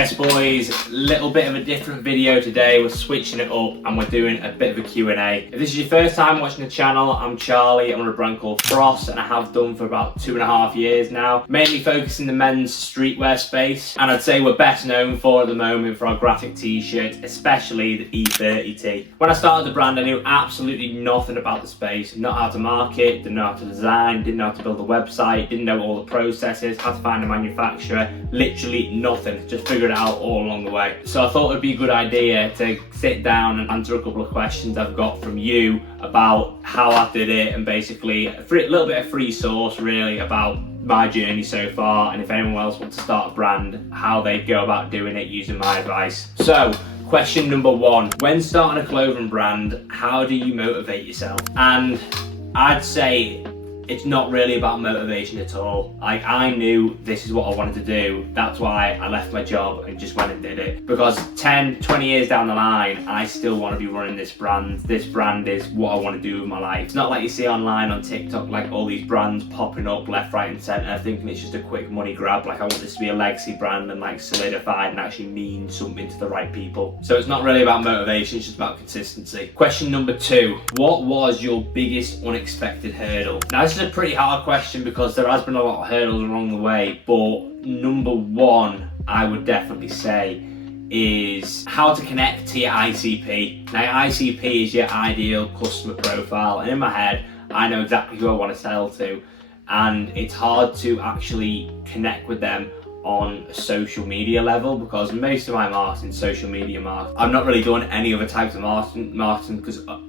Yes boys, little bit of a different video today. We're switching it up and we're doing a bit of a Q&A. If this is your first time watching the channel, I'm Charlie. I'm on a brand called Frost and I have done for about 2.5 years now. Mainly focusing the men's streetwear space, and I'd say we're best known for at the moment for our graphic t-shirts, especially the E30 tee. When I started the brand I knew absolutely nothing about the space, not how to market, didn't know how to design, didn't know how to build a website, didn't know all the processes, how to find a manufacturer, literally nothing, just figured it out all along the way. So I thought it'd be a good idea to sit down and answer a couple of questions I've got from you about how I did it, and basically a little bit of free source really about my journey so far, and if anyone else wants to start a brand, how they go about doing it using my advice. So question number one, when starting a clothing brand, how do you motivate yourself? And I'd say it's not really about motivation at all. Like, I knew this is what I wanted to do. That's why I left my job and just went and did it. Because 10, 20 years down the line, I still want to be running this brand. This brand is what I want to do with my life. It's not like you see online on TikTok, like all these brands popping up left, right and center, thinking it's just a quick money grab. Like, I want this to be a legacy brand and like solidified and actually mean something to the right people. So it's not really about motivation, it's just about consistency. Question number two, what was your biggest unexpected hurdle? Now this is a pretty hard question because there has been a lot of hurdles along the way, but number one I would definitely say is how to connect to your ICP. Now ICP is your ideal customer profile, and in my head I know exactly who I want to sell to, and it's hard to actually connect with them on a social media level because most of my marketing, social media marketing, I've not really done any other types of marketing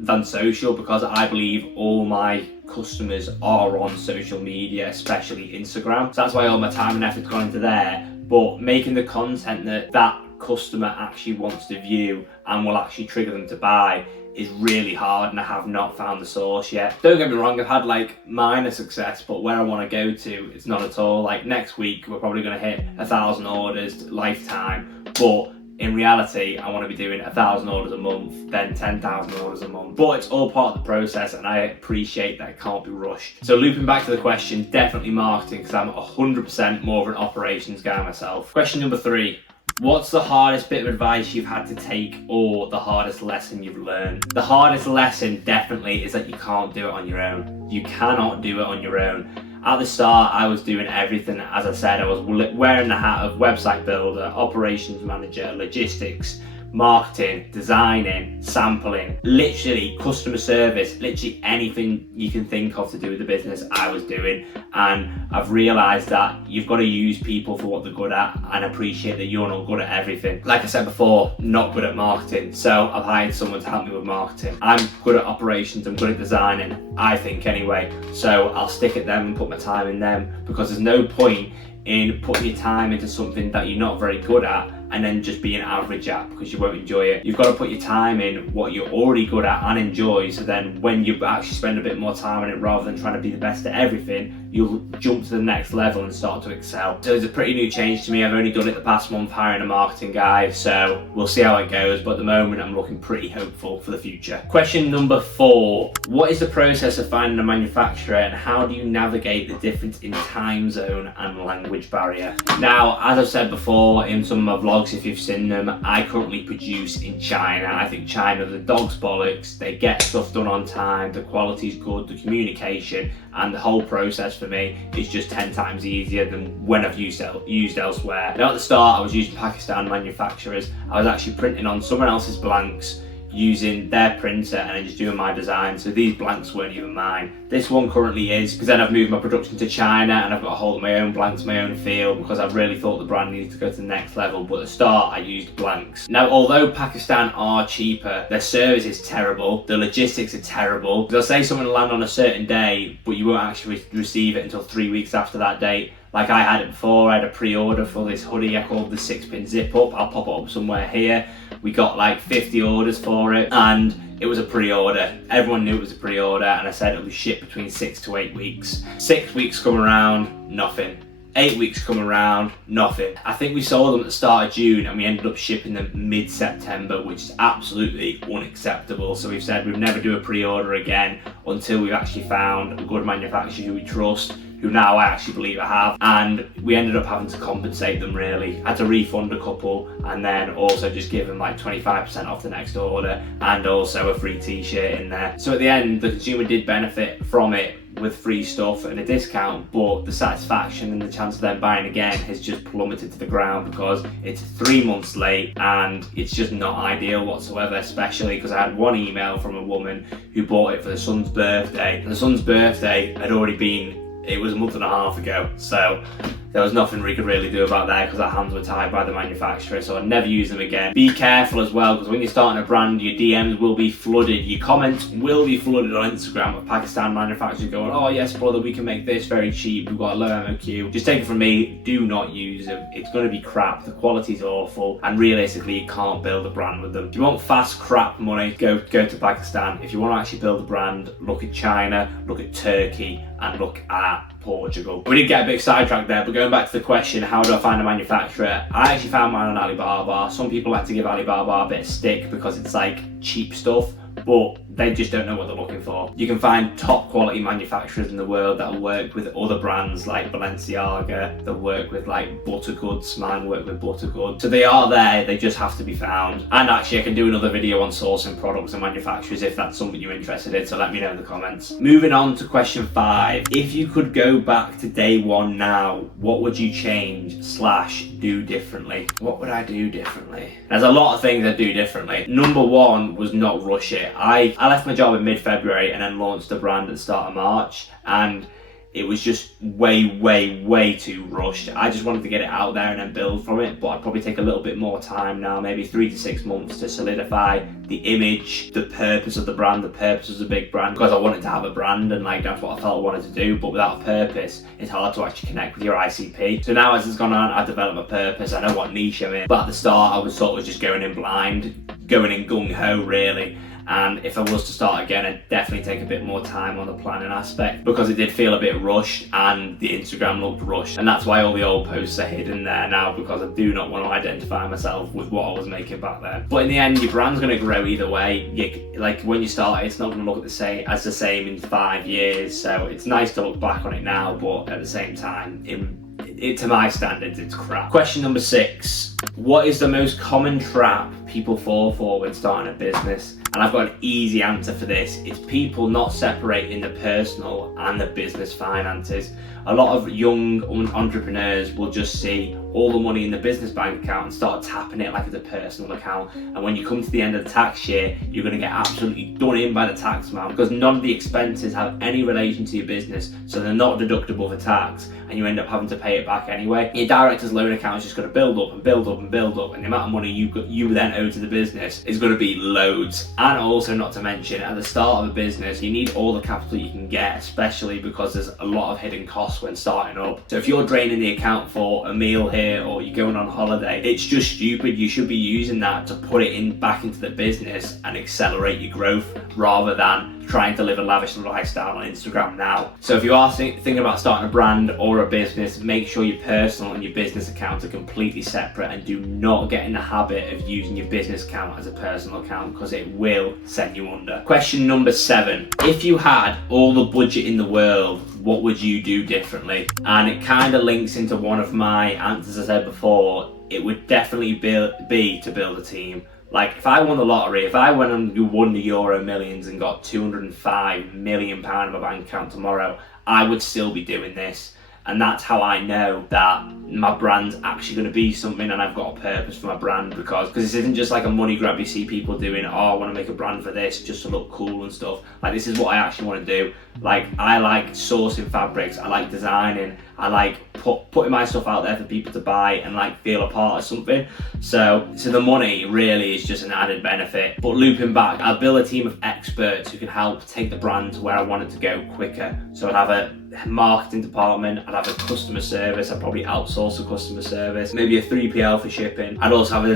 than social, because I believe all my customers are on social media, especially Instagram. So that's why all my time and effort's gone into there. But making the content that customer actually wants to view and will actually trigger them to buy is really hard, and I have not found the source yet. Don't get me wrong, I've had like minor success, but where I want to go to, it's not at all. Like next week we're probably going to hit 1,000 orders lifetime, but in reality I want to be doing 1,000 orders a month, then 10,000 orders a month. But it's all part of the process, and I appreciate that it can't be rushed. So looping back to the question, definitely marketing, because I'm 100% more of an operations guy myself. Question number three, what's the hardest bit of advice you've had to take, or the hardest lesson you've learned? The hardest lesson definitely is that you can't do it on your own. You cannot do it on your own. At the start, I was doing everything. As I said, I was wearing the hat of website builder, operations manager, logistics, marketing, designing, sampling, literally customer service, literally anything you can think of to do with the business I was doing. And I've realized that you've got to use people for what they're good at, and appreciate that you're not good at everything. Like I said before, not good at marketing, so I've hired someone to help me with marketing. I'm good at operations, I'm good at designing, I think anyway, so I'll stick at them and put my time in them, because there's no point in putting your time into something that you're not very good at and then just being average at, because you won't enjoy it. You've got to put your time in what you're already good at and enjoy, so then when you actually spend a bit more time on it, rather than trying to be the best at everything, you'll jump to the next level and start to excel. So it's a pretty new change to me. I've only done it the past month, hiring a marketing guy, so we'll see how it goes, but at the moment I'm looking pretty hopeful for the future. Question number four, what is the process of finding a manufacturer, and how do you navigate the difference in time zone and language barrier? Now, as I've said before in some of my vlogs, if you've seen them, I currently produce in China. I think China, the dog's bollocks, they get stuff done on time, the quality's good, the communication, and the whole process for me is just 10 times easier than when I've used elsewhere. Now at the start I was using Pakistan manufacturers. I was actually printing on someone else's blanks, using their printer, and then just doing my design. So these blanks weren't even mine. This one currently is, because then I've moved my production to China and I've got a hold of my own blanks, my own feel, because I've really thought the brand needed to go to the next level. But at the start I used blanks. Now although Pakistan are cheaper, their service is terrible, the logistics are terrible. They'll say something will land on a certain day, but you won't actually receive it until 3 weeks after that date. Like I had it before, I had a pre-order for this hoodie I called the 6-pin zip up. I'll pop it up somewhere here. We got like 50 orders for it, and it was a pre-order. Everyone knew it was a pre-order, and I said it would ship between 6 to 8 weeks. 6 weeks come around, nothing. 8 weeks come around, nothing. I think we sold them at the start of June and we ended up shipping them mid-September, which is absolutely unacceptable. So we've said we'd never do a pre-order again until we've actually found a good manufacturer who we trust, who now I actually believe I have, and we ended up having to compensate them really. I had to refund a couple and then also just give them like 25% off the next order and also a free t-shirt in there. So at the end, the consumer did benefit from it with free stuff and a discount, but the satisfaction and the chance of them buying again has just plummeted to the ground because it's 3 months late and it's just not ideal whatsoever, especially because I had one email from a woman who bought it for the son's birthday, and the son's birthday had already been, it was a month and a half ago, so there was nothing we could really do about that because our hands were tied by the manufacturer, so I'd never use them again. Be careful as well, because when you're starting a brand, your DMs will be flooded, your comments will be flooded on Instagram of Pakistan manufacturers going, oh yes brother, we can make this very cheap, we've got a low MOQ. Just take it from me, do not use them. It's going to be crap, the quality's awful, and realistically you can't build a brand with them. If you want fast crap money, go to Pakistan. If you want to actually build a brand, look at China, look at Turkey, and look at Portugal. We did get a bit sidetracked there, but going back to the question, how do I find a manufacturer? I actually found mine on Alibaba. Some people like to give Alibaba a bit of stick because it's like cheap stuff, but they just don't know what they're looking for. You can find top quality manufacturers in the world that work with other brands like Balenciaga, that work with like Buttergoods, mine work with Buttergoods. So they are there, they just have to be found. And actually I can do another video on sourcing products and manufacturers if that's something you're interested in, so let me know in the comments. Moving on to question 5. If you could go back to day one now, what would you change / do differently? What would I do differently? There's a lot of things I'd do differently. Number 1 was not rush it. I left my job in mid-February and then launched the brand at the start of March, and it was just way too rushed. I just wanted to get it out there and then build from it, but I'd probably take a little bit more time now, maybe 3 to 6 months to solidify the image, the purpose of the brand, the purpose of the big brand, because I wanted to have a brand and like that's what I felt I wanted to do, but without a purpose, it's hard to actually connect with your ICP. So now as it's gone on, I've developed a purpose, I know what niche I'm in, but at the start I was sort of just going in blind, going in gung-ho really. And if I was to start again, I'd definitely take a bit more time on the planning aspect because it did feel a bit rushed and the Instagram looked rushed, and that's why all the old posts are hidden there now, because I do not want to identify myself with what I was making back then. But in the end, your brand's going to grow either way. Like when you start, it's not going to look the same in 5 years, so it's nice to look back on it now, but at the same time, to my standards, it's crap. Question number 6. What is the most common trap people fall for when starting a business? And I've got an easy answer for this. It's people not separating the personal and the business finances. A lot of young entrepreneurs will just see all the money in the business bank account and start tapping it like it's a personal account. And when you come to the end of the tax year, you're going to get absolutely done in by the tax man because none of the expenses have any relation to your business, so they're not deductible for tax, and you end up having to pay it back anyway. Your director's loan account is just going to build up and build up and build up, and the amount of money you then owe to the business is going to be loads. And also, not to mention, at the start of a business, you need all the capital you can get, especially because there's a lot of hidden costs when starting up. So if you're draining the account for a meal here or you're going on holiday, it's just stupid. You should be using that to put it back into the business and accelerate your growth rather than trying to live a lavish lifestyle on Instagram now. So if you are thinking about starting a brand or a business, make sure your personal and your business accounts are completely separate, and do not get in the habit of using your business account as a personal account because it will send you under. Question number 7. If you had all the budget in the world, what would you do differently? And it kind of links into one of my answers I said before. It would definitely be to build a team. Like if I won the lottery, if I went and won the Euro Millions and got £205 million in my bank account tomorrow, I would still be doing this. And that's how I know that my brand's actually going to be something and I've got a purpose for my brand, because this isn't just like a money grab you see people doing, oh, I want to make a brand for this just to look cool and stuff. Like this is what I actually want to do. Like I like sourcing fabrics, I like designing, I like putting my stuff out there for people to buy and like feel a part of something. So the money really is just an added benefit. But looping back, I'll build a team of experts who can help take the brand to where I want it to go quicker. So I'd have a marketing department, I'd have a customer service, I'd probably outsource a customer service, maybe a 3PL for shipping. I'd also have a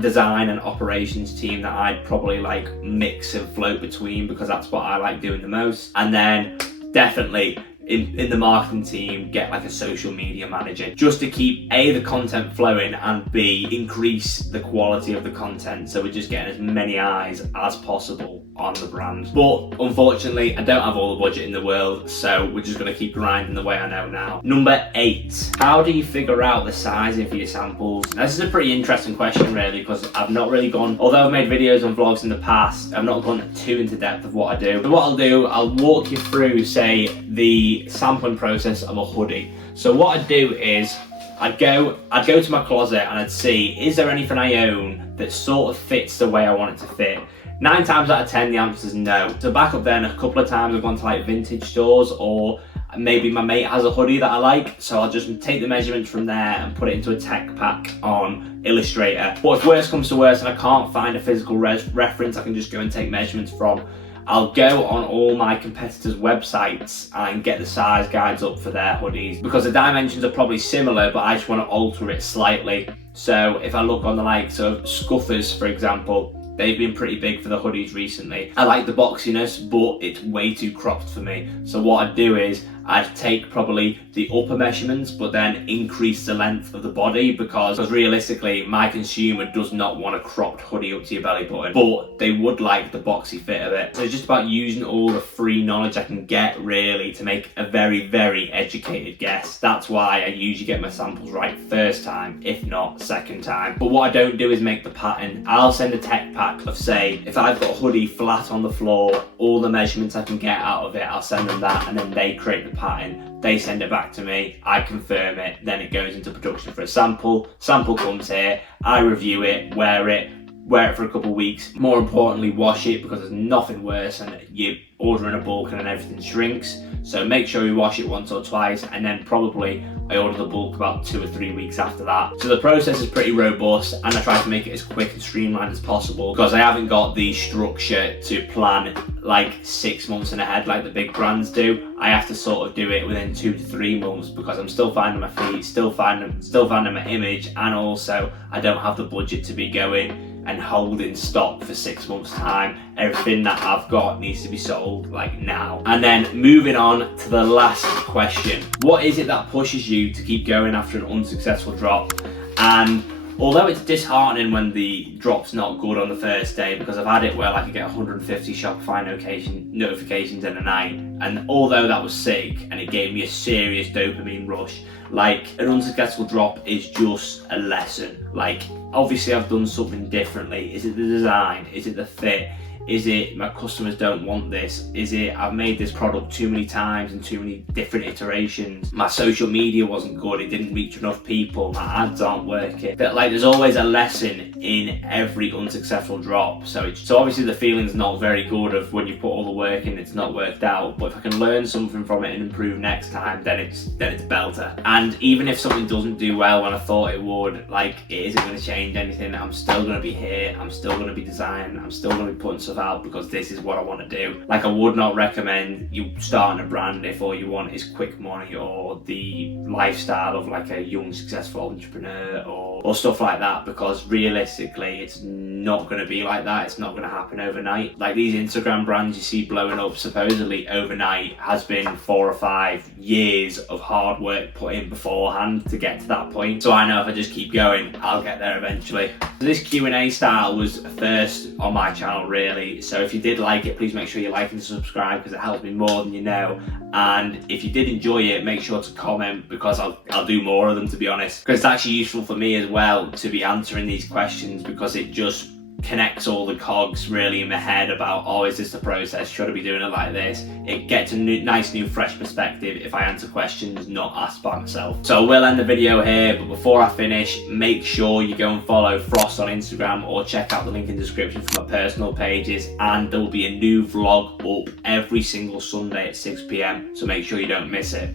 design and operations team that I'd probably like mix and float between because that's what I like doing the most. And then definitely in the marketing team get like a social media manager, just to keep A, the content flowing, and B, increase the quality of the content, so we're just getting as many eyes as possible on the brand. But unfortunately, I don't have all the budget in the world, so we're just going to keep grinding the way I know now. Number 8, how do you figure out the sizing for your samples? Now, this is a pretty interesting question really, because I've not really gone, although I've made videos and vlogs in the past, I've not gone too into depth of what I do. But what I'll do, I'll walk you through, say, the sampling process of a hoodie. So what I'd do is I'd go to my closet and I'd see, is there anything I own that sort of fits the way I want it to fit? 9 times out of 10 the answer is no. So back up then, a couple of times I've gone to like vintage stores, or maybe my mate has a hoodie that I like, so I'll just take the measurements from there and put it into a tech pack on Illustrator. But if worse comes to worse and I can't find a physical reference I can just go and take measurements from, I'll go on all my competitors' websites and get the size guides up for their hoodies, because the dimensions are probably similar, but I just want to alter it slightly. So if I look on the likes of Scuffers, for example, they've been pretty big for the hoodies recently. I like the boxiness, but it's way too cropped for me. So what I'd do is I'd take probably the upper measurements, but then increase the length of the body, because realistically, my consumer does not want a cropped hoodie up to your belly button, but they would like the boxy fit of it. So it's just about using all the free knowledge I can get really to make a very, very educated guess. That's why I usually get my samples right first time, if not second time. But what I don't do is make the pattern. I'll send a tech pack of, say, if I've got a hoodie flat on the floor, all the measurements I can get out of it, I'll send them that, and then they create the pattern, they send it back to me, I confirm it, then it goes into production for a sample comes here, I review it, wear it for a couple of weeks, more importantly wash it, because there's nothing worse than you ordering a bulk and then everything shrinks. So make sure you wash it once or twice, and then probably I order the bulk about 2 or 3 weeks after that. So the process is pretty robust, and I try to make it as quick and streamlined as possible, because I haven't got the structure to plan like 6 months in ahead like the big brands do. I have to sort of do it within 2 to 3 months, because I'm still finding my feet, still finding my image, and also I don't have the budget to be going and holding stock for 6 months time. Everything that I've got needs to be sold like now. And then moving on to the last question, what is it that pushes you to keep going after an unsuccessful drop? And although it's disheartening when the drop's not good on the first day, because I've had it where like I get 150 Shopify notifications in a night, and although that was sick and it gave me a serious dopamine rush, like an unsuccessful drop is just a lesson. Like obviously I've done something differently. Is it the design? Is it the fit? Is it my customers don't want this? Is it I've made this product too many times and too many different iterations? My social media wasn't good, it didn't reach enough people, my ads aren't working. But like there's always a lesson in every unsuccessful drop. So obviously the feeling's not very good of when you put all the work in, it's not worked out. But if I can learn something from it and improve next time, then it's belter. And even if something doesn't do well when I thought it would, like it isn't going to change anything. I'm still going to be here, I'm still going to be designing, I'm still going to be putting stuff out, because this is what I want to do. Like I would not recommend you starting a brand if all you want is quick money or the lifestyle of like a young successful entrepreneur or stuff like that, because realistically it's not going to be like that. It's not going to happen overnight. Like these Instagram brands you see blowing up supposedly overnight has been 4 or 5 years of hard work put in beforehand to get to that point. So I know if I just keep going, I'll get there eventually. So this Q&A style was first on my channel really. So if you did like it, please make sure you like and subscribe, because it helps me more than you know. And if you did enjoy it, make sure to comment, because I'll do more of them, to be honest, because it's actually useful for me as well to be answering these questions, because it just connects all the cogs really in my head about, oh, is this the process? Should I be doing it like this? It gets a nice new fresh perspective if I answer questions not asked by myself. So I will end the video here, but before I finish, make sure you go and follow Frost on Instagram, or check out the link in the description for my personal pages, and there will be a new vlog up every single Sunday at 6 PM, so make sure you don't miss it.